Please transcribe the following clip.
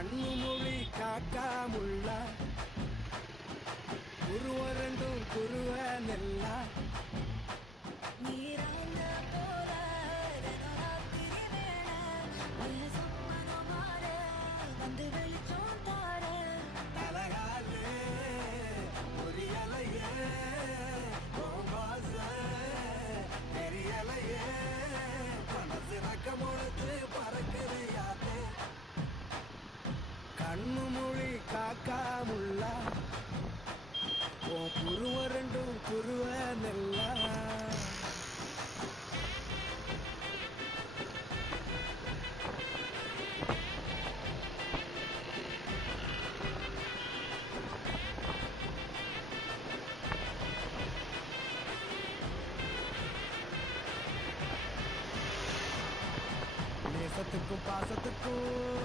கண்ணு மொழி காக்காமுள்ள குருவ ரெண்டும் குருவ நெல்லா நீராங்க போல ராத்திரி வேளை உய சொப்பனோ மாற வந்து வெளிச்சம் தார தலகாலே புரியலையே பாச தெரியலையே மனசு ரக்கமுழுத்து பறக்குதையாதே கண்ணு மொழி காக்காமுள்ள உன் குருவ ரெண்டும் குருவ நெல்லா நேசத்துக்கும் பாசத்துக்கும்